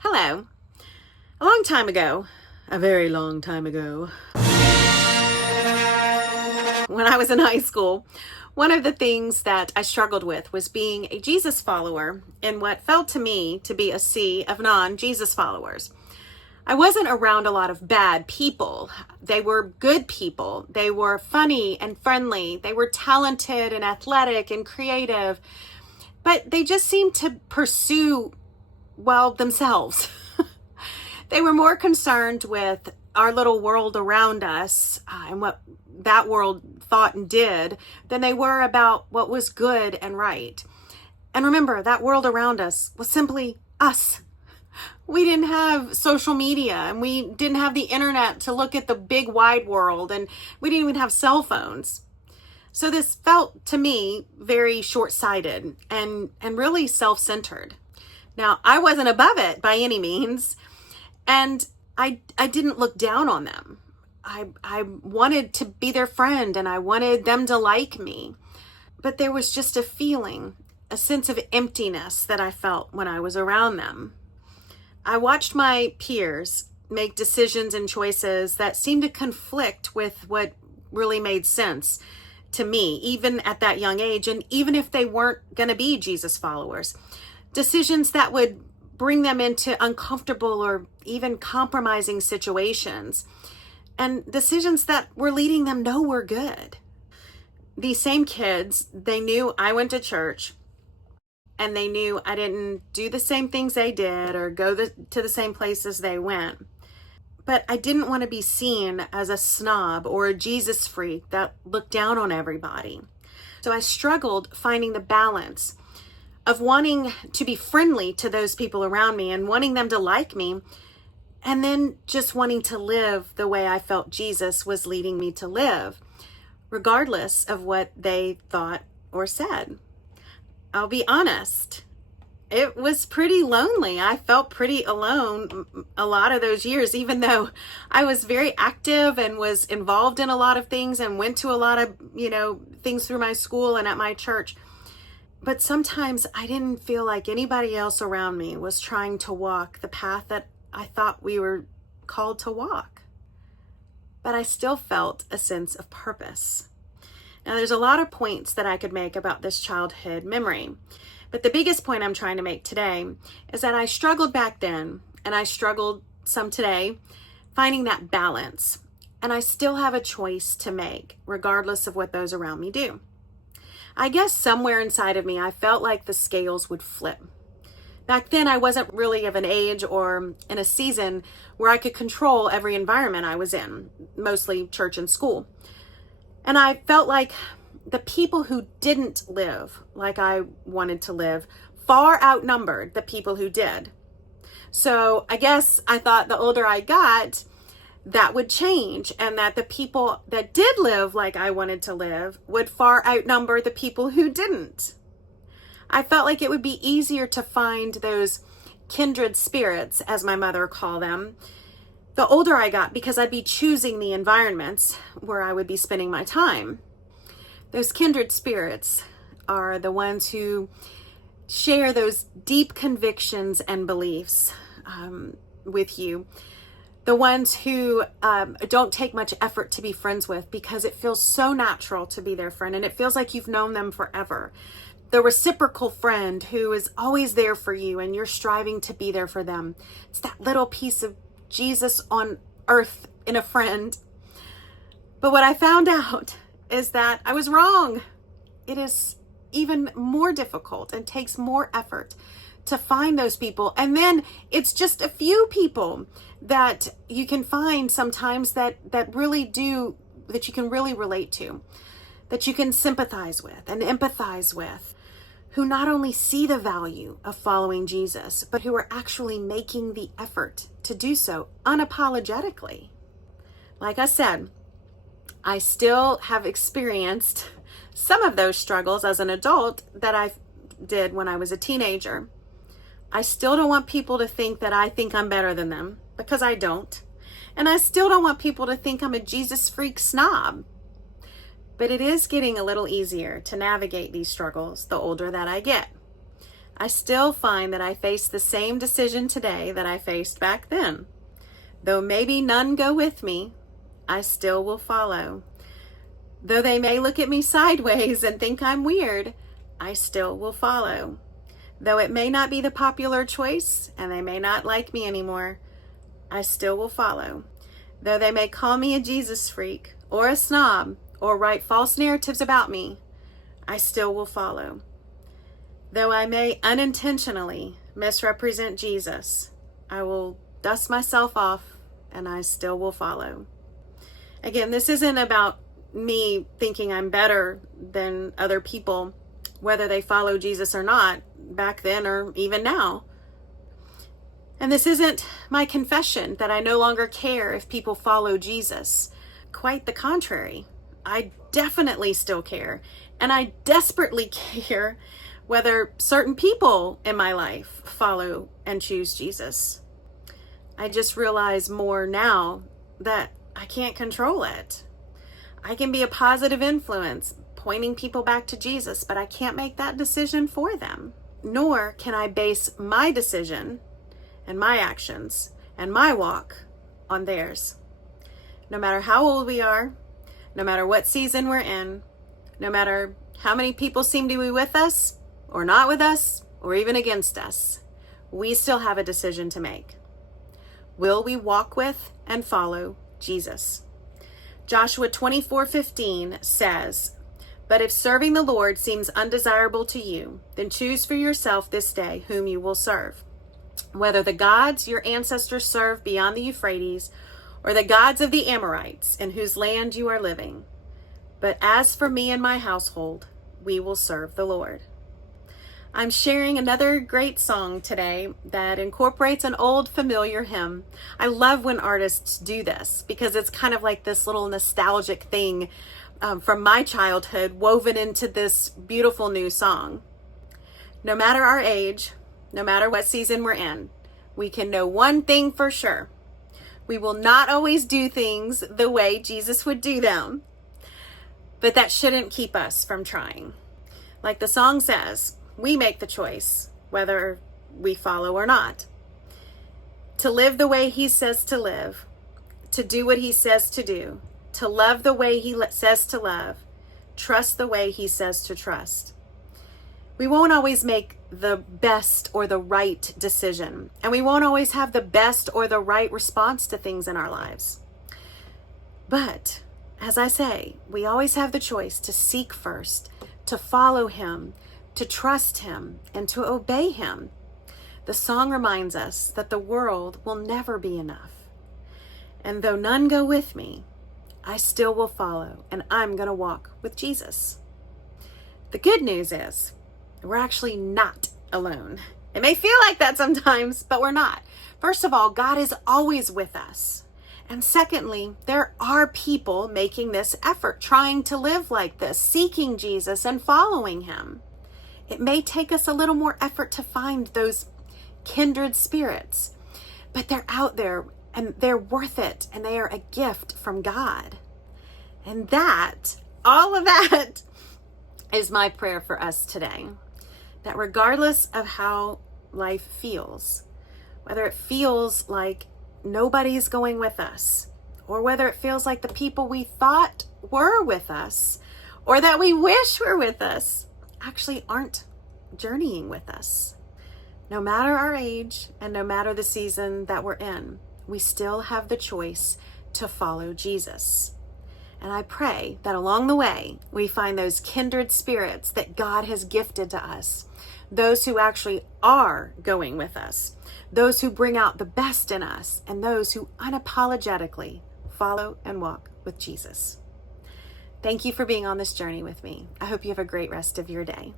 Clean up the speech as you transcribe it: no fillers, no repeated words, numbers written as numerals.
Hello. A long time ago, a very long time ago, when I was in high school, one of the things that I struggled with was being a Jesus follower in what felt to me to be a sea of non-Jesus followers. I wasn't around a lot of bad people. They were good people. They were funny and friendly. They were talented and athletic and creative, but they just seemed to pursue, well, themselves. They were more concerned with our little world around us and what that world thought and did than they were about what was good and right. And remember, that world around us was simply us. We didn't have social media and we didn't have the internet to look at the big wide world, and we didn't even have cell phones. So this felt to me very short-sighted and really self-centered. Now, I wasn't above it by any means, and I didn't look down on them. I wanted to be their friend and I wanted them to like me. But there was just a feeling, a sense of emptiness that I felt when I was around them. I watched my peers make decisions and choices that seemed to conflict with what really made sense to me, even at that young age, and even if they weren't going to be Jesus followers. Decisions that would bring them into uncomfortable or even compromising situations, and decisions that were leading them nowhere good. These same kids, they knew I went to church, and they knew I didn't do the same things they did or go to the same places they went. But I didn't want to be seen as a snob or a Jesus freak that looked down on everybody. So I struggled finding the balance of wanting to be friendly to those people around me and wanting them to like me, and then just wanting to live the way I felt Jesus was leading me to live, regardless of what they thought or said. I'll be honest, it was pretty lonely. I felt pretty alone a lot of those years, even though I was very active and was involved in a lot of things and went to a lot of, things through my school and at my church. But sometimes I didn't feel like anybody else around me was trying to walk the path that I thought we were called to walk. But I still felt a sense of purpose. Now, there's a lot of points that I could make about this childhood memory. But the biggest point I'm trying to make today is that I struggled back then, and I struggled some today, finding that balance. And I still have a choice to make, regardless of what those around me do. I guess somewhere inside of me, I felt like the scales would flip. Back then, I wasn't really of an age or in a season where I could control every environment I was in, mostly church and school. And I felt like the people who didn't live like I wanted to live far outnumbered the people who did. So I guess I thought the older I got, that would change, and that the people that did live like I wanted to live would far outnumber the people who didn't. I felt like it would be easier to find those kindred spirits, as my mother called them, the older I got, because I'd be choosing the environments where I would be spending my time. Those kindred spirits are the ones who share those deep convictions and beliefs with you. The ones who don't take much effort to be friends with because it feels so natural to be their friend and it feels like you've known them forever. The reciprocal friend who is always there for you and you're striving to be there for them. It's that little piece of Jesus on earth in a friend. But what I found out is that I was wrong. It is even more difficult and takes more effort to find those people. And then it's just a few people that you can find sometimes that really do, that you can really relate to, that you can sympathize with and empathize with, who not only see the value of following Jesus, but who are actually making the effort to do so unapologetically. Like I said, I still have experienced some of those struggles as an adult that I did when I was a teenager. I still don't want people to think that I think I'm better than them, because I don't. And I still don't want people to think I'm a Jesus freak snob. But it is getting a little easier to navigate these struggles the older that I get. I still find that I face the same decision today that I faced back then. Though maybe none go with me, I still will follow. Though they may look at me sideways and think I'm weird, I still will follow. Though it may not be the popular choice and they may not like me anymore, I still will follow. Though they may call me a Jesus freak or a snob or write false narratives about me, I still will follow. Though I may unintentionally misrepresent Jesus, I will dust myself off and I still will follow. Again, this isn't about me thinking I'm better than other people, whether they follow Jesus or not, back then or even now. And this isn't my confession that I no longer care if people follow Jesus. Quite the contrary. I definitely still care. And I desperately care whether certain people in my life follow and choose Jesus. I just realize more now that I can't control it. I can be a positive influence, pointing people back to Jesus, but I can't make that decision for them. Nor can I base my decision and my actions and my walk on theirs. No matter how old we are, no matter what season we're in, no matter how many people seem to be with us or not with us or even against us, we still have a decision to make. Will we walk with and follow Jesus? Joshua 24:15 says, "But if serving the Lord seems undesirable to you, then choose for yourself this day whom you will serve, whether the gods your ancestors served beyond the Euphrates or the gods of the Amorites in whose land you are living. But as for me and my household, we will serve the Lord." I'm sharing another great song today that incorporates an old familiar hymn. I love when artists do this because it's kind of like this little nostalgic thing from my childhood woven into this beautiful new song. No matter our age, no matter what season we're in, we can know one thing for sure. We will not always do things the way Jesus would do them, but that shouldn't keep us from trying. Like the song says, we make the choice whether we follow or not. To live the way he says to live, to do what he says to do, to love the way he says to love, trust the way he says to trust. We won't always make the best or the right decision, and we won't always have the best or the right response to things in our lives. But, as I say, we always have the choice to seek first, to follow him, to trust him, and to obey him. The song reminds us that the world will never be enough. And though none go with me, I still will follow, and I'm going to walk with Jesus. The good news is, we're actually not alone. It may feel like that sometimes, but we're not. First of all, God is always with us. And secondly, there are people making this effort, trying to live like this, seeking Jesus and following him. It may take us a little more effort to find those kindred spirits, but they're out there and they're worth it, and they are a gift from God. And that, all of that, is my prayer for us today. That regardless of how life feels, whether it feels like nobody's going with us, or whether it feels like the people we thought were with us, or that we wish were with us, actually aren't journeying with us. No matter our age and no matter the season that we're in, we still have the choice to follow Jesus. And I pray that along the way, we find those kindred spirits that God has gifted to us, those who actually are going with us, those who bring out the best in us, and those who unapologetically follow and walk with Jesus. Thank you for being on this journey with me. I hope you have a great rest of your day.